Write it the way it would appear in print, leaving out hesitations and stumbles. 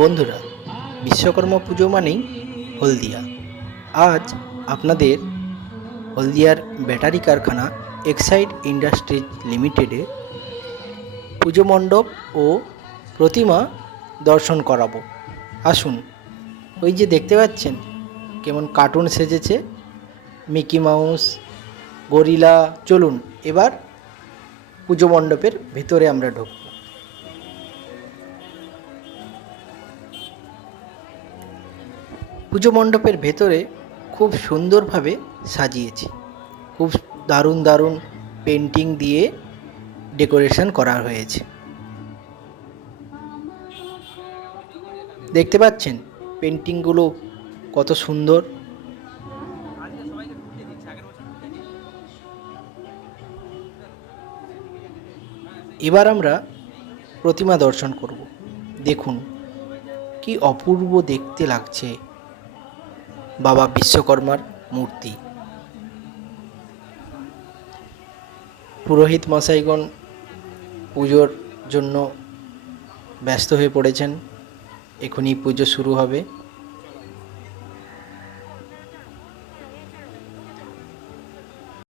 বন্ধুরা, বিশ্বকর্মা পুজো মানেই হলদিয়া। আজ আপনাদের হলদিয়ার ব্যাটারি কারখানা এক্সাইড ইন্ডাস্ট্রিজ লিমিটেডে পুজো মণ্ডপ ও প্রতিমা দর্শন করাবো। আসুন, ওই যে দেখতে পাচ্ছেন কেমন কার্টুন সেজেছে, মিকি মাউস, গরিলা। চলুন এবার পুজো মণ্ডপের ভিতরে আমরা ঢুকব। পুজো মণ্ডপের ভেতরে খুব সুন্দরভাবে সাজিয়েছি। খুব দারুণ দারুণ পেন্টিং দিয়ে ডেকোরেশন করা হয়েছে। দেখতে পাচ্ছেন পেন্টিংগুলো কত সুন্দর। এবার আমরা প্রতিমা দর্শন করব। দেখুন কি অপূর্ব দেখতে লাগছে বাবা বিশ্বকর্মার মূর্তি। পুরোহিত মশাইগণ পুজোর জন্য ব্যস্ত হয়ে পড়েছেন। এখনই পুজো শুরু হবে।